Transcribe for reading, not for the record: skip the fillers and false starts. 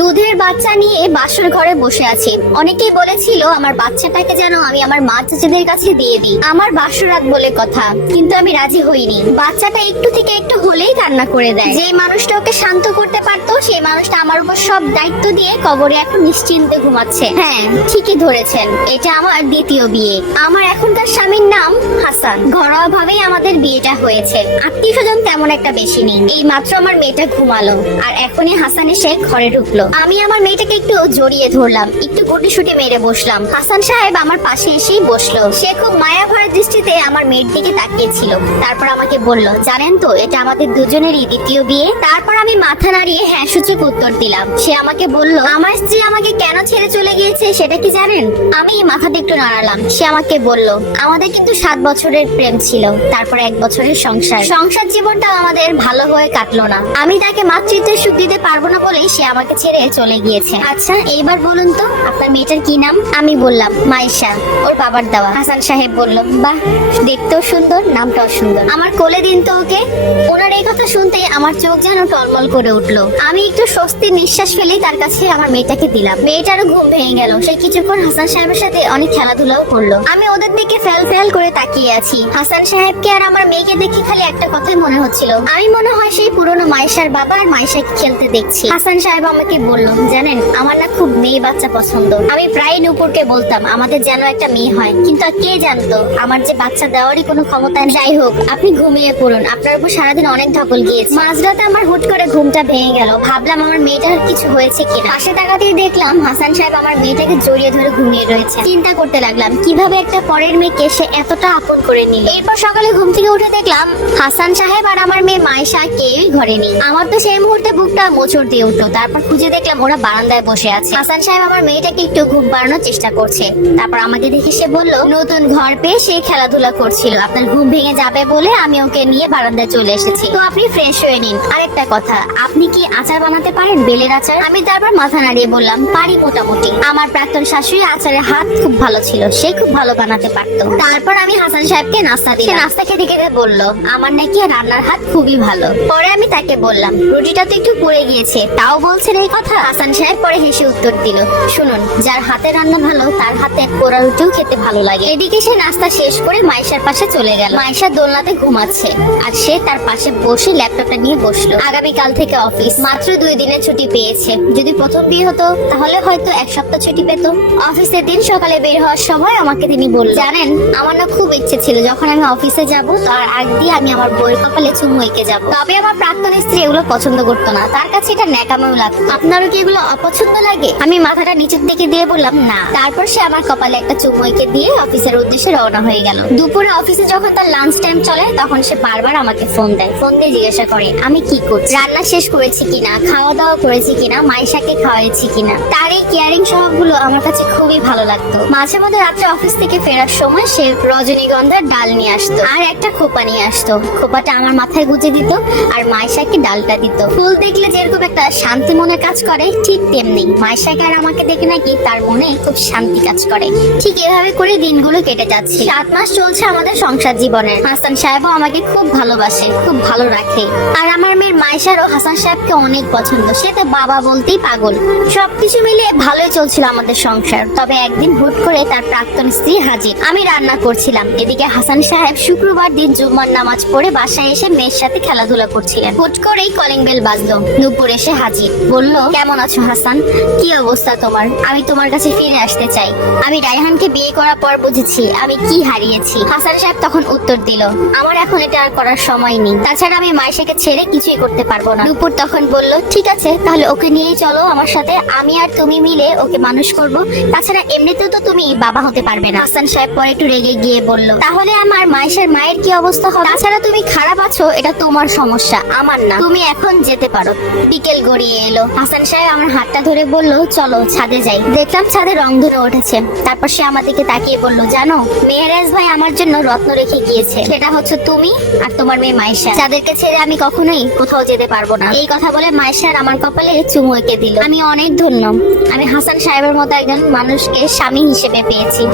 দুধের বাচ্চা নিয়ে বাসর ঘরে বসে আছি। অনেকেই বলেছিল আমার বাচ্চাটাকে যেন আমি আমার মা চাচিদের কাছে দিয়ে দিই, আমার বাসরাত বলে কথা, কিন্তু আমি রাজি হইনি। বাচ্চাটা একটু থেকে একটু হলেই কান্না করে দেয়। যে মানুষটা ওকে শান্ত করতে পারতো সেই মানুষটা আমার উপর সব দায়িত্ব দিয়ে কবরে এখন নিশ্চিন্তে ঘুমাচ্ছে। হ্যাঁ, ঠিকই ধরেছেন, এটা আমার দ্বিতীয় বিয়ে। আমার এখনকার স্বামীর নাম হাসান। ঘরোয়া ভাবেই আমাদের বিয়েটা হয়েছে, আত্মীয় স্বজন তেমন একটা বেশি নেই। এই মাত্র আমার মেয়েটা ঘুমালো আর এখনই হাসান এসে ঘরে ঢুকলো। আমি আমার মেয়েটাকে একটু জড়িয়ে ধরলাম, একটু গুটিসুটি মেরে বসলাম। হাসান সাহেব আমার পাশে এসেই বসলো। সে খুব মায়া ভরা দৃষ্টিতে আমার মেয়ের দিকে তাকিয়েছিল। তারপর আমাকে বলল, জানেন তো এটা আমাদের দুজনেরই দ্বিতীয় বিয়ে। তারপর আমি মাথা নাড়িয়ে হ্যাঁ সূচক উত্তর দিলাম। সে আমাকে বলল, আমার স্ত্রী আমাকে কেন ছেড়ে চলে গিয়েছে সেটা কি জানেন? আমি মাথাটা একটু নাড়ালাম। সে আমাকে বলল, আমাদের কিন্তু 7 বছরের প্রেম ছিল, তারপর 1 বছরের সংসার জীবনটা আমাদের ভালো হয়ে কাটলো না। আমি তাকে মাতৃত্বের সুখ দিতে পারবো না বলেই সে আমাকে ছেড়ে চলে গিয়েছে। আচ্ছা, এইবার বলুন তো আপনার মেয়েটার কি নাম? আমি বললাম মাইশা, ওর বাবার দেওয়া। হাসান সাহেব বলল, বাহ, দেখতেও সুন্দর, নামটাও সুন্দর, আমার কোলে দিন তো ওকে। ওনার এই কথা শুনতেই আমার চোখ যেন টলমল করে উঠলো। আমি একটু স্বস্তির নিঃশ্বাস ফেলেই তার কাছে আমার মেয়েটাকে দিলাম। মেয়েটারও ঘুম ভেঙে গেল। সে কিছুক্ষণ হাসান সাহেবের সাথে অনেক খেলাধুলাও করলো। আমি ওদের দিকে ফেল করে তাকিয়ে আছি। হাসান সাহেবকে আর আমার মেয়েকে দেখে খালি একটা কথাই মনে হচ্ছিল, আমি মনে হয় সেই পুরনো মাইশার বাবা আর মাইশাকে খেলতে দেখছি। হাসান সাহেব আমাকে বলল, জানেন আমার না খুব মেয়ে বাচ্চা পছন্দ। আমি প্রায় নূপুরকে বলতাম আমাদের যেন একটা মেয়ে হয়, কিন্তু আর কে জানতো আমার যে বাচ্চা দেওয়ারই কোনো ক্ষমতা নেই। যাই হোক, আপনি ঘুমিয়ে পড়ুন, আপনার উপর সারাদিন অনেক ধকল গিয়েছে। মাঝরাতে আমার হুট করে ঘুমটা ভেঙে গেল। ভাবলাম আমার মেয়েটার কিছু হয়েছে কিনা। পাশে তাকাতেই দেখলাম হাসান সাহেব আমার মেয়েটাকে জড়িয়ে ধরে ঘুমিয়ে রয়েছে। চিন্তা করতে লাগলাম কিভাবে একটা পরের মেয়েকে সে এতটা আপন করে নিল। এরপর সকালে ঘুম থেকে উঠে দেখলাম হাসান সাহেব আর আমার মেয়ে মাইশা কেউই ঘরে নেই। আমার তো সেই মুহূর্তে বুকটা মোচড় দিয়ে উঠলো। তারপর খুঁজে দেখলাম ওরা বারান্দায় বসে আছে। হাসান সাহেব আমার মেয়েটাকে একটু ঘুম পাড়ানোর চেষ্টা করছে। তারপর আমাকে দেখে সে বলল, নতুন ঘর পেয়ে সে খেলাধুলা করছিল, আপনার ঘুম ভেঙে যাবে বলে আমি ওকে নিয়ে বারান্দায় চলে এসেছি, তো আপনি ফ্রেশ হয়ে নিন। আরেকটা কথা, আপনি কি আচার বানাতে পারেন, বেলের আচার? আমি তারপর মাথা নাড়িয়ে বললাম, পারি মোটামুটি। আমার প্রাক্তন শাশুড়ি আচারের হাত খুব ভালো ছিল, সে খুব ভালো বানাতে পারতো। তারপর আমি হাসান সাহেবকে নাস্তা দিলাম। সে নাস্তা খেতে খেতে বলল, আমার নাকি রান্নার হাত খুবই ভালো। পরে আমি তাকে বললাম, রুটিটা তো একটু পুড়ে গিয়েছে, তাও বলছেন এই কথা? হাসান সাহেব পরে হেসে উত্তর দিল, শুনুন, যার হাতে রান্না ভালো তার হাতে পোড়া রুটিও খেতে ভালো লাগে। এদিকে সে নাস্তা শেষ করে মাইশার পাশে চলে গেল। মাইশা দোলনাতে ঘুমাচ্ছে আর সে তার পাশে বসে ল্যাপটপটা নিয়ে বসলো। আগামীকাল থেকে অফিস, মাত্র 2 দিনের ছুটি পেয়েছে। যদি প্রথম বিয়ে হতো তাহলে হয়তো 1 সপ্তাহ ছুটি পেত। অফিসের দিন সকালে বের হওয়ার সময় আমাকে তিনি বললেন, জানেন আমার না খুব ইচ্ছে ছিল যখন আমি অফিসে যাব তার আগ দিয়ে আমি আমার বউয়ের কপালে চুমু এঁকে যাব। তবে আমার প্রাক্তন স্ত্রী এগুলো পছন্দ করতো না, তার কাছে এটা ন্যাকামও লাগতো। আপনারও কি এগুলো অপছন্দ লাগে? আমি মাথাটা নিচের দিকে দিয়ে বললাম, না। তারপর সে আমার কপালে একটা চুমু এঁকে দিয়ে অফিসের উদ্দেশ্যে রওনা হয়ে গেল। দুপুরে অফিসে যখন তার লাঞ্চ টাইম চলে তখন সে বারবার আমাকে ফোন দেয়। ফোন দিয়ে জিজ্ঞাসা করে আমি কি করছি, রান্না শেষ করেছি কিনা, খাওয়া দাওয়া করেছি কিনা, মাইশাকে খাওয়াইছি কিনা। তার এই কেয়ারিং স্বভাবগুলো আমার কাছে খুবই ভালো লাগতো। মাঝে মধ্যে রাত্রে অফিস থেকে ফেরার সময় সে রজনীগন্ধার ডাল নিয়ে আসতো আর একটা খোপা নিয়ে আসতো। খোপাটা আমার মাথায় গুজে দিত আর মাইশাকে ডালটা দিত। ফুল দেখলে যেরকম একটা শান্তি মনে কাজ করে, ঠিক তেমনি মাইশাকে আর আমাকে দেখে নাকি তার মনে খুব শান্তি কাজ করে। ঠিক এভাবে করে দিনগুলো কেটে যাচ্ছে। 7 মাস চলছে আমাদের সংসার জীবনের। হাসান সাহেবও আমাকে খুব ভালোবাসে, খুব ভালো রাখে। আর আমার মেয়ের মাইশারও হাসান সাহেবকে অনেক পছন্দ, সে তো বাবা বলতেই পাগল। সবকিছু মিলিয়ে ভালোই চলছিল আমাদের সংসার। তবে একদিন হুট করে তার প্রাক্তন স্ত্রী হাজির। আমি রান্না করছিলাম, এদিকে হাসান সাহেব শুক্রবার দিন জুম্মার নামাজ পড়ে বাসায় এসে মেয়ের সাথে খেলাধুলা করছিলেন। হুট করেই কলিং বেল বাজলো। নূপুর এসে হাজির, বলল, কেমন আছো হাসান, কি অবস্থা তোমার? আমি তোমার কাছে ফিরে আসতে চাই। আমি রায়হানকে বিয়ে করার পর বুঝেছি আমি কি হারিয়েছি। হাসান সাহেব তখন উত্তর দিল, আমার এখন এটা আর করার সময় নেই, তাছাড়া আমি মাইশাকে ছেড়ে কিছুই করতে পারবো না। নূপুর তখন বলল, ঠিক আছে তাহলে ওকে নিয়েই চলো আমার সাথে, আমি আর তুমি মিলে ওকে মানুষ করব। তাছাড়া এমনিতেও তো তুমি বাবা হতে পারবে না। হাসান সাহেব পরে একটু রেগে গিয়ে বলল, তাহলে আমার মাইশার মায়ের কি অবস্থা হবে? তাছাড়া তুমি খারাপ আছো এটা তোমার সমস্যা, আমার না, তুমি এখন যেতে পারো। বিকেল গড়িয়ে এলো। হাসান সাহেব আমার হাতটা ধরে বলল, চলো ছাদে যাই। দেখলাম ছাদে রং ধরে উঠেছে। তারপর সে আমাদেরকে তাকিয়ে বলল, জানো মেহেরাজ ভাই আমার জন্য রত্ন রেখে গিয়েছে, সেটা হচ্ছে তুমি আর তোমার মেয়ে মাইশা। যাদেরকে ছেড়ে আমি কখনোই কোথাও যেতে পারবো না। এই কথা বলে মাইশার আমার কপালে চুমু এঁকে দিল। আমি অনেক ধন্য, আমি হাসান সাহেবের মতো একজন মানুষকে স্বামী হিসেবে পেয়েছি।